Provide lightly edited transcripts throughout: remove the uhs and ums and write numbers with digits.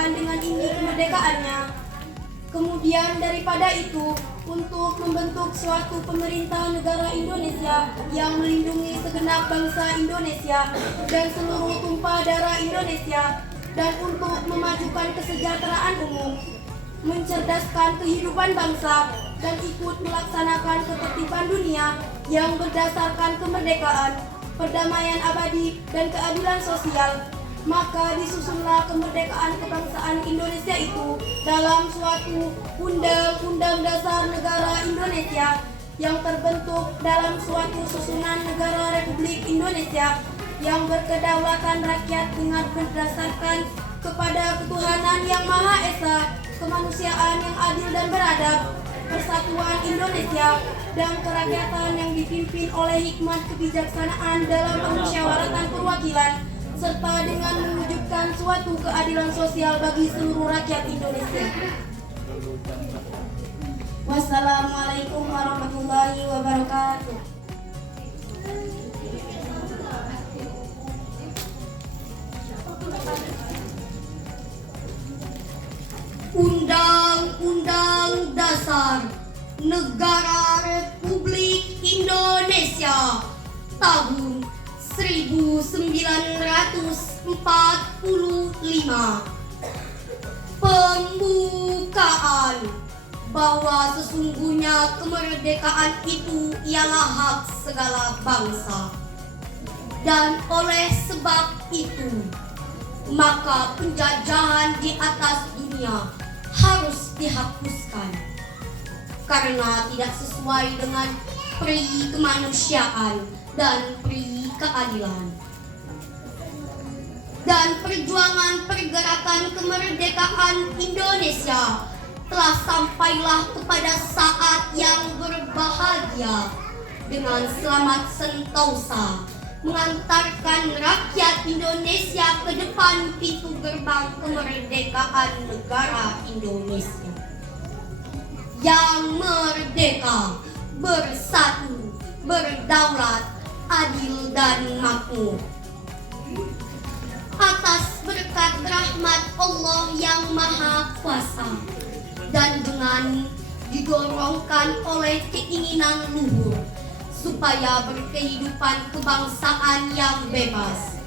memajukan dengan ini kemerdekaannya. Kemudian daripada itu, untuk membentuk suatu pemerintah negara Indonesia yang melindungi segenap bangsa Indonesia dan seluruh tumpah darah Indonesia, dan untuk memajukan kesejahteraan umum, mencerdaskan kehidupan bangsa, dan ikut melaksanakan ketertiban dunia yang berdasarkan kemerdekaan, perdamaian abadi, dan keadilan sosial. Maka disusunlah kemerdekaan kebangsaan Indonesia itu dalam suatu Undang-Undang Dasar Negara Indonesia yang terbentuk dalam suatu susunan negara Republik Indonesia yang berkedaulatan rakyat dengan berdasarkan kepada ketuhanan yang Maha Esa, kemanusiaan yang adil dan beradab, persatuan Indonesia, dan kerakyatan yang dipimpin oleh hikmat kebijaksanaan dalam permusyawaratan perwakilan, serta dengan mewujudkan suatu keadilan sosial bagi seluruh rakyat Indonesia. Wassalamualaikum warahmatullahi wabarakatuh. Undang-Undang Dasar Negara Republik Indonesia tahun 1945. Pembukaan bahwa sesungguhnya kemerdekaan itu ialah hak segala bangsa, dan oleh sebab itu maka penjajahan di atas dunia harus dihapuskan karena tidak sesuai dengan pri kemanusiaan dan pri keadilan. Dan perjuangan pergerakan kemerdekaan Indonesia telah sampailah kepada saat yang berbahagia dengan selamat sentosa mengantarkan rakyat Indonesia ke depan pintu gerbang kemerdekaan negara Indonesia yang merdeka, bersatu, berdaulat, adil dan makmur. Atas berkat rahmat Allah yang Maha Kuasa dan dengan didorongkan oleh keinginan luhur supaya berkehidupan kebangsaan yang bebas,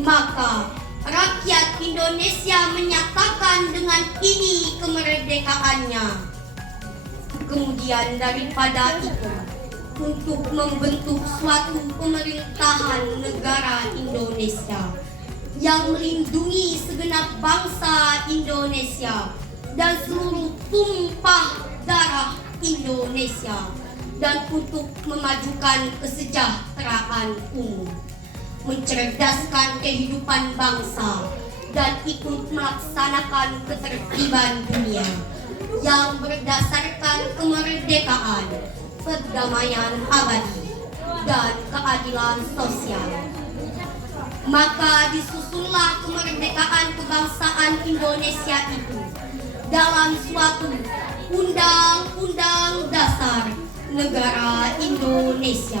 maka rakyat Indonesia menyatakan dengan ini kemerdekaannya. Kemudian daripada itu, untuk membentuk suatu pemerintahan negara Indonesia yang melindungi segenap bangsa Indonesia dan seluruh tumpah darah Indonesia, dan untuk memajukan kesejahteraan umum, mencerdaskan kehidupan bangsa, dan ikut melaksanakan ketertiban dunia yang berdasarkan kemerdekaan, perdamaian abadi, dan keadilan sosial. Maka disusunlah kemerdekaan kebangsaan Indonesia itu dalam suatu Undang-Undang Dasar Negara Indonesia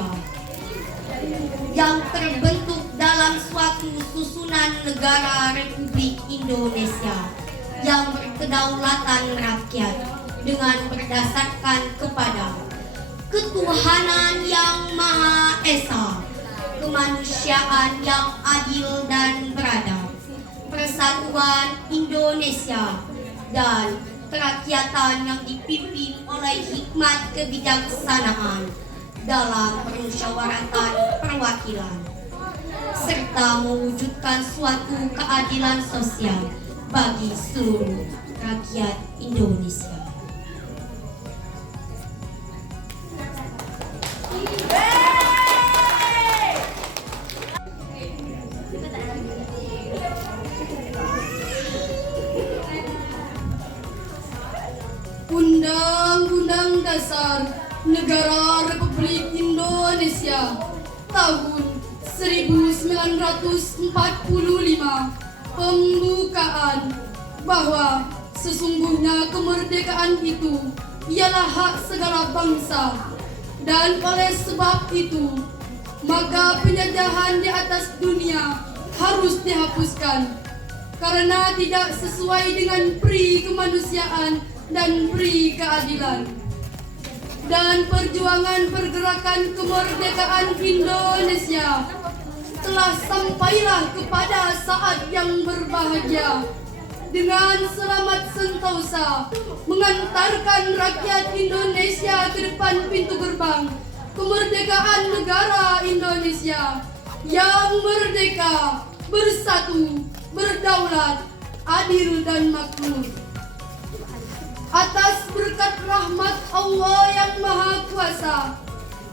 yang terbentuk dalam suatu susunan negara Republik Indonesia yang berkedaulatan rakyat dengan berdasarkan kepada ketuhanan yang Maha Esa, kemanusiaan yang adil dan beradab, persatuan Indonesia, dan kerakyatan yang dipimpin oleh hikmat kebijaksanaan dalam permusyawaratan perwakilan, serta mewujudkan suatu keadilan sosial bagi seluruh rakyat Indonesia. Undang-Undang Dasar Negara Republik Indonesia tahun 1945. Pembukaan bahwa sesungguhnya kemerdekaan itu ialah hak segala bangsa, dan oleh sebab itu maka penjajahan di atas dunia harus dihapuskan karena tidak sesuai dengan peri kemanusiaan dan peri keadilan. Dan perjuangan pergerakan kemerdekaan Indonesia telah sampailah kepada saat yang berbahagia dengan selamat sentosa mengantarkan rakyat Indonesia ke depan pintu gerbang kemerdekaan negara Indonesia yang merdeka, bersatu, berdaulat, adil dan makmur. Atas berkat rahmat Allah yang Maha Kuasa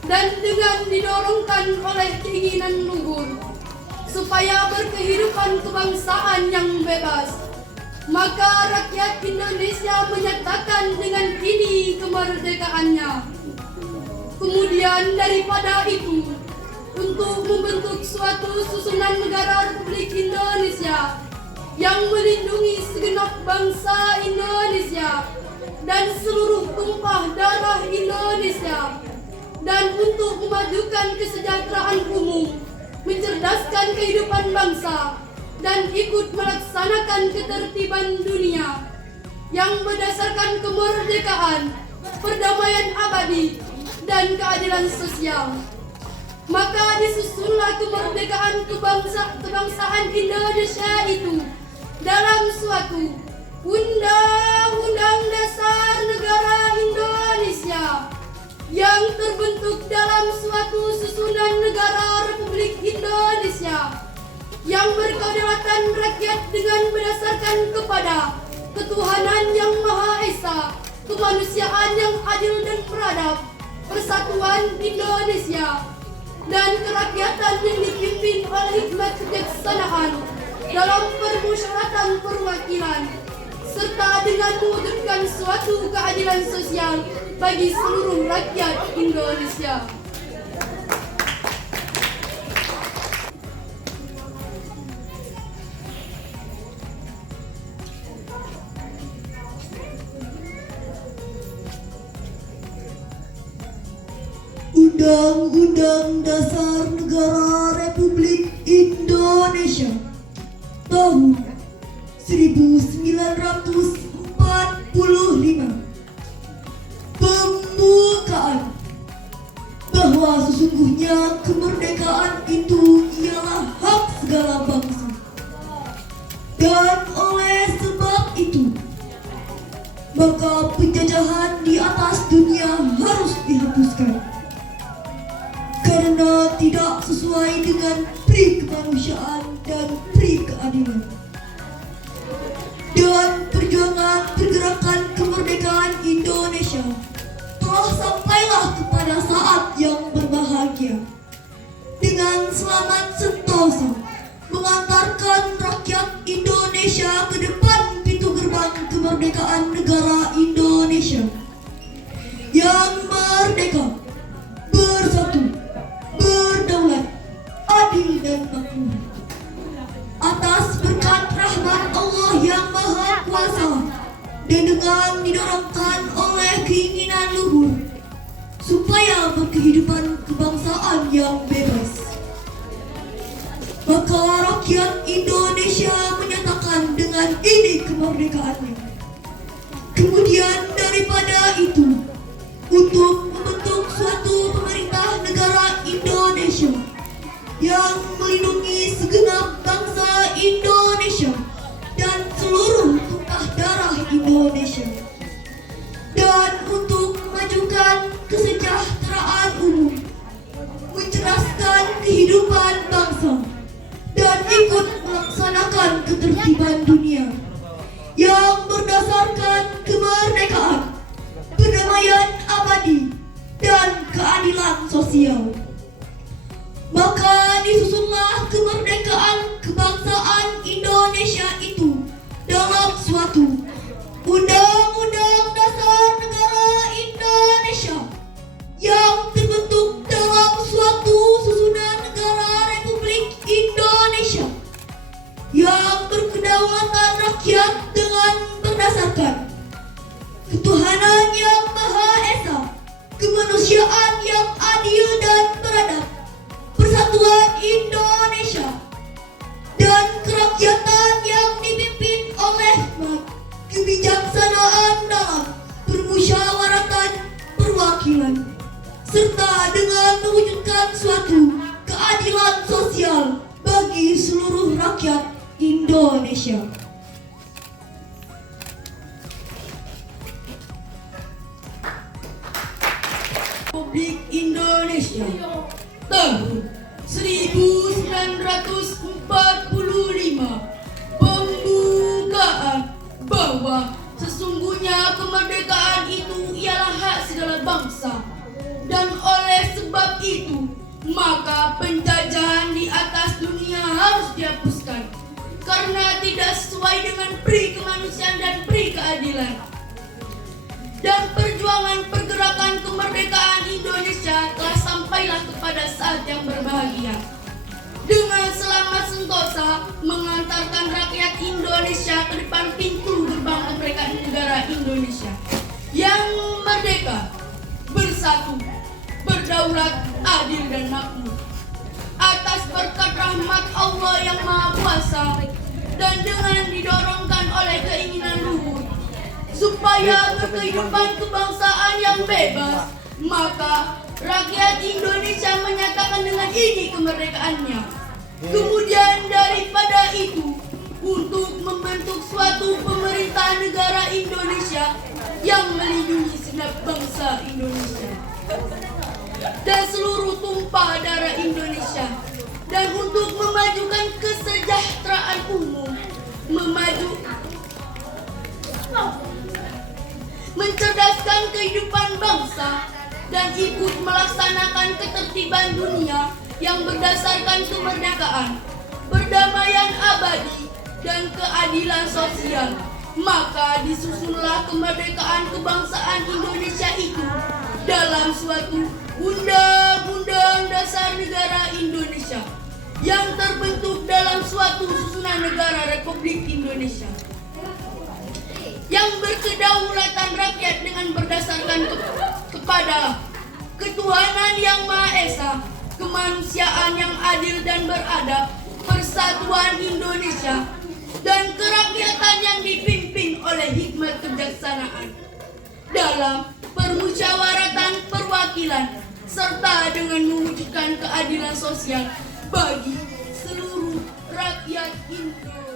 dan dengan didorongkan oleh keinginan luhur supaya berkehidupan kebangsaan yang bebas, maka rakyat Indonesia menyatakan dengan ini kemerdekaannya. Kemudian daripada itu, untuk membentuk suatu susunan negara Republik Indonesia yang melindungi segenap bangsa Indonesia dan seluruh tumpah darah Indonesia, dan untuk memajukan kesejahteraan umum, mencerdaskan kehidupan bangsa, dan ikut melaksanakan ketertiban dunia yang berdasarkan kemerdekaan, perdamaian abadi, dan keadilan sosial. Maka disusunlah kemerdekaan kebangsaan Indonesia itu dalam suatu Undang-Undang Dasar Negara Indonesia yang terbentuk dalam suatu susunan negara Republik Indonesia yang berkedaulatan rakyat dengan berdasarkan kepada ketuhanan yang Maha Esa, kemanusiaan yang adil dan beradab, persatuan Indonesia, dan kerakyatan yang dipimpin oleh hikmat kebijaksanaan dalam permusyawaratan perwakilan, serta dengan mewujudkan suatu keadilan sosial bagi seluruh rakyat Indonesia. Undang-Undang Dasar Negara Republik Indonesia tahun 1945. Pembukaan bahwa sesungguhnya kemerdekaan itu ialah hak segala bangsa, dan oleh sebab itu maka penjajahan di atas dunia harus dihapuskan karena tidak sesuai dengan peri kemanusiaan dan peri keadilan. Dan perjuangan pergerakan kemerdekaan Indonesia telah sampailah kepada saat yang berbahagia dengan selamat sentosa mengantarkan rakyat Indonesia ke depan pintu gerbang kemerdekaan negara Indonesia yang merdeka, bersatu, berdaulat, adil dan makmur. Atas berkat rahmat Allah yang Maha Kuasa dan dengan didorongkan oleh keinginan luhur supaya berkehidupan kebangsaan yang bebas, maka rakyat Indonesia menyatakan dengan ini kemerdekaannya. Kemudian daripada itu, untuk membentuk suatu pemerintah negara Indonesia yang melindungi segenap bangsa Indonesia dan seluruh tumpah darah Indonesia, dan untuk memajukan kesejahteraan umum, mencerdaskan kehidupan bangsa, dan ikut melaksanakan ketertiban dunia yang berdasarkan kemerdekaan, perdamaian abadi, dan keadilan sosial. Maka disusunlah kemerdekaan kebangsaan Indonesia itu dalam suatu Undang-Undang Dasar Negara Indonesia yang terbentuk dalam suatu susunan negara Republik Indonesia yang berkedaulatan rakyat dengan berdasarkan ketuhanan yang Maha Esa, kemanusiaan yang adil dan beradab, persatuan Indonesia, dan kerakyatan yang dipimpin oleh kebijaksanaan dalam permusyawaratan perwakilan, serta dengan mewujudkan suatu keadilan sosial bagi seluruh rakyat Indonesia. Republik Indonesia tahun 1945. Pembukaan bahwa sesungguhnya kemerdekaan itu ialah hak segala bangsa, dan oleh sebab itu maka penjajahan di atas dunia harus dihapuskan karena tidak sesuai dengan pri kemanusiaan dan pri keadilan. Dan perjuangan pergerakan kemerdekaan Indonesia telah sampailah kepada saat yang berbahagia. Dengan selamat sentosa mengantarkan rakyat Indonesia ke depan pintu gerbang kemerdekaan negara Indonesia yang merdeka, bersatu, berdaulat, adil dan makmur. Atas berkat rahmat Allah yang Maha Kuasa dan dengan didorongkan oleh keinginan luhur supaya berkehidupan kebangsaan yang bebas, maka rakyat Indonesia menyatakan dengan ini kemerdekaannya. Kemudian daripada itu, untuk membentuk suatu pemerintah negara Indonesia yang melindungi segenap bangsa Indonesia dan seluruh tumpah darah Indonesia, dan untuk memajukan kesejahteraan umum, mencerdaskan kehidupan bangsa, dan ikut melaksanakan ketertiban dunia yang berdasarkan kemerdekaan, perdamaian abadi, dan keadilan sosial. Maka disusunlah kemerdekaan kebangsaan Indonesia itu dalam suatu Undang-Undang Dasar Negara Indonesia yang terbentuk dalam suatu susunan negara Republik Indonesia yang berkedaulatan rakyat dengan berdasarkan kepada ketuhanan yang Maha Esa, kemanusiaan yang adil dan beradab, persatuan Indonesia, dan kerakyatan yang dipimpin oleh hikmat kebijaksanaan dalam permusyawaratan perwakilan, serta dengan mewujudkan keadilan sosial bagi seluruh rakyat Indonesia.